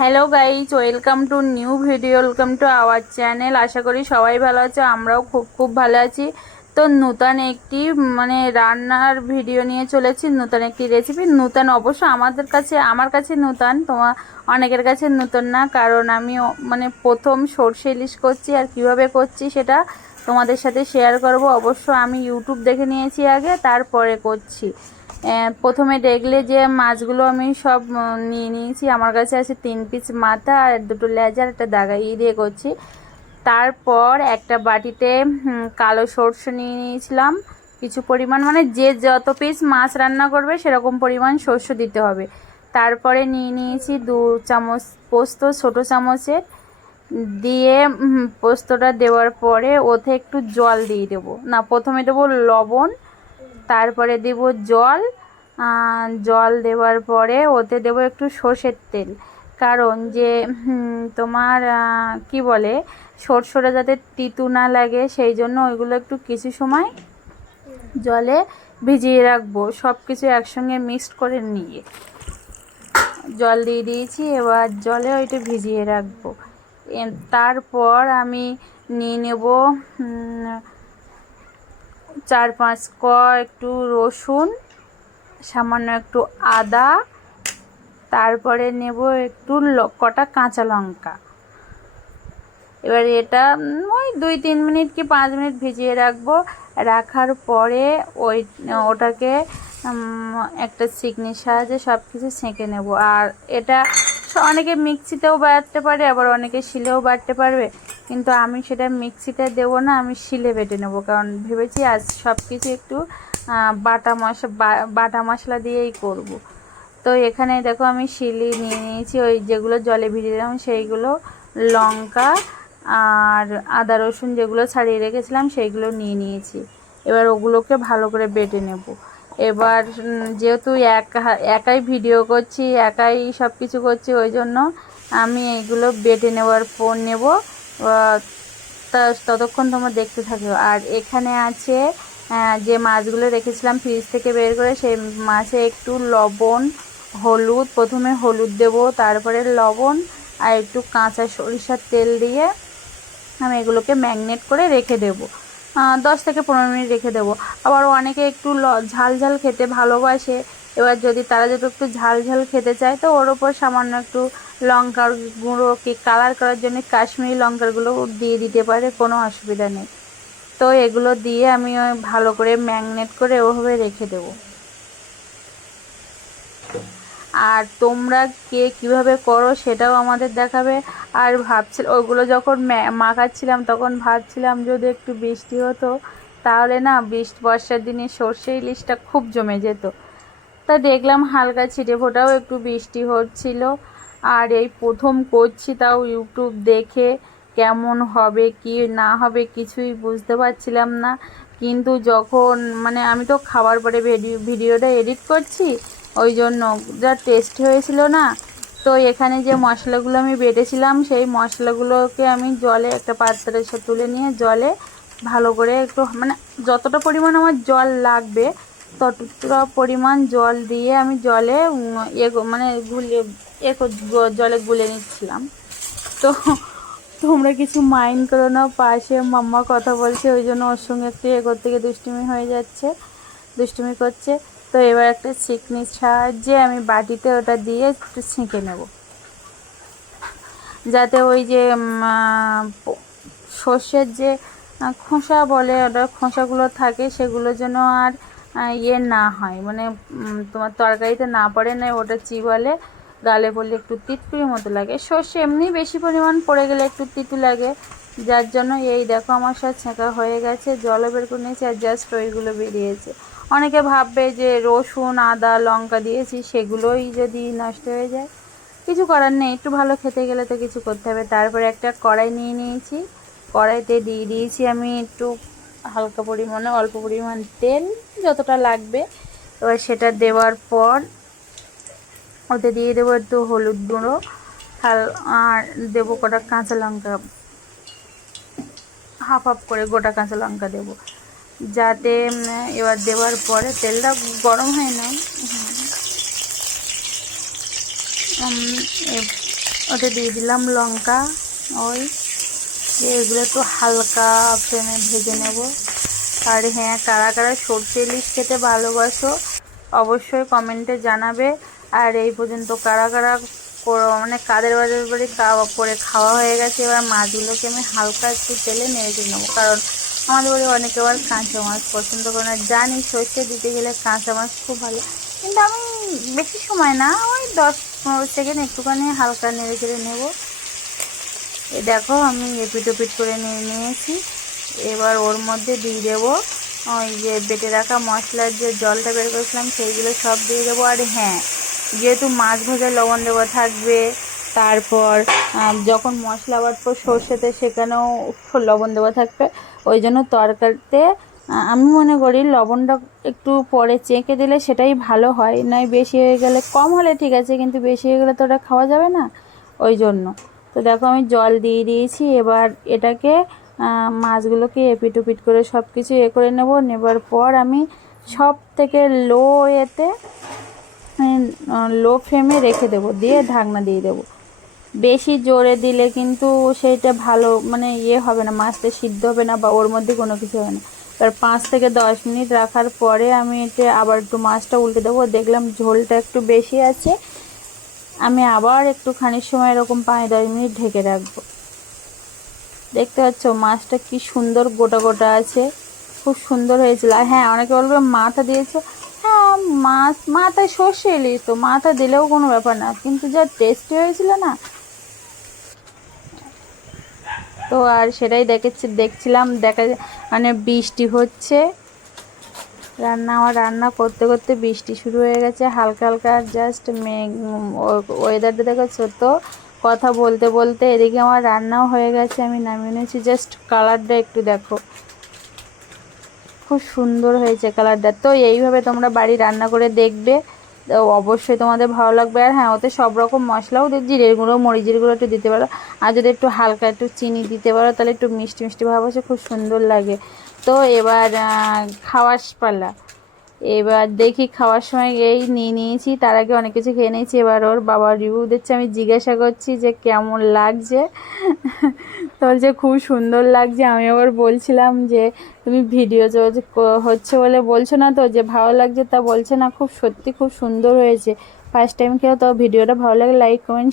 Hello guys, welcome to new video, welcome to our channel. আশা করি সবাই ভালো আছে, আমরাও খুব খুব ভালো আছি। তো নূতন একটি রান্নার ভিডিও নিয়ে চলেছি, নূতন একটি রেসিপি। নূতন অবশ্য আমার কাছে নূতন, তোমার অনেকের কাছে নূতন না, কারণ আমি প্রথম সর্ষে ইলিশ করছি। আর কিভাবে করছি সেটা তোমাদের সাথে শেয়ার করব। অবশ্য আমি ইউটিউব দেখে নিয়েছি আগে, তারপরে করছি। প্রথমে দেখলে যে মাছগুলো আমি সব নিয়ে নিয়েছি। আমার কাছে আছে 3 পিস মাথা আর 2টো লেজা আর একটা দাগা, এই দিয়ে করছি। তারপর একটা বাটিতে কালো সরষে নিয়ে নিয়েছিলাম কিছু পরিমাণ, যে যত পিস মাছ রান্না করবে সেরকম পরিমাণ সরষে দিতে হবে। তারপরে নিয়ে নিয়েছি 2 চামচ পোস্ত, ছোটো চামচের। দিয়ে পোস্তটা দেওয়ার পরে ওতে একটু জল দিয়ে দেবো, না প্রথমে দেবো লবণ, তারপরে দেব জল। জল দেওয়ার পরে ওতে দেবো একটু সর্ষের তেল, কারণ যে তোমার কি বলে, সরষেটা যাতে তিতো না লাগে, সেই জন্য ওইগুলো একটু কিছু সময় জলে ভিজিয়ে রাখবো। সব কিছু একসঙ্গে মিক্সড করে নিয়ে জল দিয়ে দিয়েছি, এবার জলে ওইটা ভিজিয়ে রাখবো। তারপর আমি নিয়ে নেব 4-5 একটু রসুন, সামান্য একটু আদা, তারপরে নেব একটু কটা কাঁচা লঙ্কা। এবার এটা ওই 2-3 মিনিট কি 5 মিনিট ভিজিয়ে রাখবো। রাখার পরে ওটাকে একটা ছেঁকনির সাহায্যে সব কিছু ছেঁকে নেব। আর এটা অনেকে মিক্সিতেও বাটতে পারে, আবার অনেকে শিলেও বাটতে পারবে, কিন্তু আমি সেটা মিক্সিতে দেবো না, আমি শিলে বেটে নেব। কারণ ভেবেছি আজ সব কিছু একটু বাটা মশলা দিয়েই করব। তো এখানে দেখো আমি শিলি নিয়ে নিয়েছি, ওই যেগুলো জলে ভিজিয়ে দিলাম সেইগুলো, লঙ্কা আর আদা রসুন যেগুলো ছাড়িয়ে রেখেছিলাম সেইগুলো নিয়ে নিয়েছি। এবার ওগুলোকে ভালো করে বেটে নেব। এবার যেহেতু একাই ভিডিও করছি, একাই সব কিছু করছি, ওই জন্য আমি এইগুলো বেটে নেওয়ার পর নেব। ততক্ষণ তোমরা দেখতে থাকো। আর এখানে আছে যে মাছগুলো রেখেছিলাম ফ্রিজ থেকে বের করে, সেই মাছে একটু লবণ, হলুদ, প্রথমে হলুদ দেব, তারপরে লবণ আর একটু কাঁচা সরিষার তেল দিয়ে আমি এগুলোকে ম্যাগনেট করে রেখে দেবো। 10 থেকে 15 মিনিট রেখে দেবো। আবার অনেকে একটু ঝাল ঝাল খেতে ভালোবাসে, এবার তারা যদি একটু ঝাল ঝাল খেতে চায়, তো ওর ওপর সামান্য একটু লঙ্কার গুঁড়ো কি কালার করার জন্য কাশ্মীরি লঙ্কারগুলো দিয়ে দিতে পারে, কোনো অসুবিধা নেই। তো এগুলো দিয়ে আমি ভালো করে ম্যাগনেট করে ওভাবে রেখে দেবো। আর তোমরা কে কীভাবে করো সেটাও আমাদের দেখাবে। আর ওগুলো যখন মাখাচ্ছিলাম তখন ভাবছিলাম যদি একটু বৃষ্টি হতো, তাহলে না বর্ষার দিনে সর্ষে ইলিশটা খুব জমে যেত। তা দেখলাম হালকা ছিটে ফোটাও একটু বৃষ্টি হচ্ছিল। আর এই প্রথম করছি, তাও ইউটিউব দেখে, কেমন হবে কি না হবে কিছুই বুঝতে পারছিলাম না। কিন্তু যখন আমি তো খাবার পরে ভিডিওটা এডিট করছি, ওই জন্য যা টেস্ট হয়েছিল না। তো এখানে যে মশলাগুলো আমি বেটেছিলাম, সেই মশলাগুলোকে আমি জলে একটা পাত্রে তুলে নিয়ে জলে ভালো করে একটু যতটা পরিমাণ আমার জল লাগবে ততটা পরিমাণ জল দিয়ে আমি জলে জলে গুলে নিচ্ছিলাম। তো তোমরা কিছু মাইন্ড করো না, পাশে মাম্মা কথা বলছে, ওই জন্য ওর সঙ্গে একটু করতে গিয়ে দুষ্টুমি করছে। তো এবার একটা ছেঁকনির সাহায্যে আমি বাটিতে ওটা দিয়ে একটু ছেঁকে নেব, যাতে ওই যে সর্ষের যে খোসা বলে, ওটা খোসাগুলো থাকে, সেগুলো যেন আর না হয়, তোমার তরকারিতে না পড়ে না, ওটা চিবালে গালে পড়লে একটু তিতকুড়ির মতো লাগে। সর্ষে এমনি বেশি পরিমাণ পড়ে গেলে একটু তিতু লাগে, যার জন্য এই দেখো আমার সব ছেঁকা হয়ে গেছে, জলও বের করে নিয়েছি, আর জাস্ট ওইগুলো বেরিয়েছে। অনেকে ভাববে যে রসুন আদা লঙ্কা দিয়েছি সেগুলোই যদি নষ্ট হয়ে যায়, কিছু করার নেই, একটু ভালো খেতে গেলে তো কিছু করতে হবে। তারপরে একটা কড়াই নিয়ে নিয়েছি, কড়াইতে দিয়ে দিয়েছি আমি একটু হালকা পরিমাণে অল্প পরিমাণ তেল, যতটা লাগবে। এবার সেটা দেওয়ার পর ওতে দিয়ে দেবো একটু হলুদ গুঁড়ো, আর দেবো কটা কাঁচা লঙ্কা, হাফ করে গোটা কাঁচা লঙ্কা দেবো, যাতে এবার দেওয়ার পরে তেলটা গরম হয় না, ওটা দিয়ে দিলাম লঙ্কা। ওই এগুলো একটু হালকা ফ্লেমে ভেজে নেব। আর হ্যাঁ, কারা কারা সরষে ইলিশ খেতে ভালোবাসো অবশ্যই কমেন্টে জানাবে। আর এই পর্যন্ত কারা কারা মানে কাদের বাড়ি করে খাওয়া হয়ে গেছে। এবার মাছগুলোকে আমি হালকা একটু তেলে নেড়ে নেবো, কারণ আমাদের বাড়ি অনেকে আবার কাঁচা মাছ পছন্দ করে না। জানি সর্ষে দিতে গেলে কাঁচা মাছ খুব ভালো, কিন্তু আমি বেশি সময় না, ওই 10-15 সেকেন্ড একটুখানি হালকা নেড়ে চেড়ে নেবো। এই দেখো আমি এপিট ওপিট করে নিয়ে নিয়েছি। এবার ওর মধ্যে দিয়ে দেবো ওই যে বেটে রাখা মশলার যে জলটা বের করেছিলাম সেইগুলো সব দিয়ে দেবো। আর হ্যাঁ, যেহেতু মাছ ভাজায় লবণ দেওয়া থাকবে, তারপর যখন মশলা বাটবো সর্ষেতে সেখানেও লবণ দেওয়া থাকবে, ওই জন্য তরকারিতে আমি মনে করি লবণটা একটু পরে চেখে দিলে সেটাই ভালো হয়। নয় বেশি হয়ে গেলে, কম হলে ঠিক আছে, কিন্তু বেশি হয়ে গেলে তো ওটা খাওয়া যাবে না, ওই জন্য। তো দেখো আমি জল দিয়ে দিয়েছি। এবার এটাকে মাছগুলোকে এপিট ওপিট করে সব কিছু করে নেবার পর আমি সব থেকে লো ফ্লেমে রেখে দেবো, দিয়ে ঢাকনা দিয়ে দেবো। বেশি জোরে দিলে কিন্তু সেইটা ভালো মানে হবে না, মাছটা সিদ্ধ হবে না বা ওর মধ্যে কোনো কিছু হবে না। তার 5 থেকে 10 মিনিট রাখার পরে আমি এটা আবার একটু মাছটা উল্টে দেবো। দেখলাম ঝোলটা একটু বেশি আছে, আমি আবার একটুখানি সময় এরকম 5-10 মিনিট ঢেকে রাখবো। দেখতে পাচ্ছ মাছটা কি সুন্দর গোটা গোটা আছে, খুব সুন্দর হয়েছিল। আর হ্যাঁ, অনেকে বলবে মাথা দিয়েছো, হ্যাঁ মাথায় সর্ষে ইলিশ তো মাথা দিলেও কোনো ব্যাপার না, কিন্তু যা টেস্টি হয়েছিল না। তো আর সেটাই দেখছিলাম মানে বৃষ্টি হচ্ছে। আমার রান্না করতে করতে বৃষ্টি শুরু হয়ে গেছে হালকা হালকা, জাস্ট ওয়েদারটা দেখেছো তো। কথা বলতে বলতে এদিকে আমার রান্নাও হয়ে গেছে, আমি নামিয়ে নিয়েছি। জাস্ট কালারটা একটু দেখো, খুব সুন্দর হয়েছে কালারটা। তো এইভাবে তোমরা বাড়ি রান্না করে দেখবে, অবশ্যই তোমাদের ভালো লাগবে। আর হ্যাঁ, ওতে সব রকম মশলাও জিরের গুঁড়ো মরিচের গুঁড়ো একটু দিতে পারো, আর যদি একটু হালকা একটু চিনি দিতে পারো তাহলে একটু মিষ্টি মিষ্টি ভাব আসে, খুব সুন্দর লাগে। তো এবার খাওয়ার পালা। এবার দেখি খাওয়ার সময় এই নিয়েছি, তার আগে অনেক কিছু খেয়ে নিয়েছি। এবার ওর বাবা রিভিউ দিচ্ছে, আমি জিজ্ঞাসা করছি যে কেমন লাগছে। তো বলছে খুব সুন্দর লাগছে। আমি আবার বলছিলাম যে তুমি ভিডিও হচ্ছে বলে বলছো না তো যে ভালো লাগছে, তা বলছে না, খুব সত্যি খুব সুন্দর হয়েছে। ফার্স্ট টাইম খেয়েও তো ভিডিওটা ভালো লাগে, লাইক কমেন্ট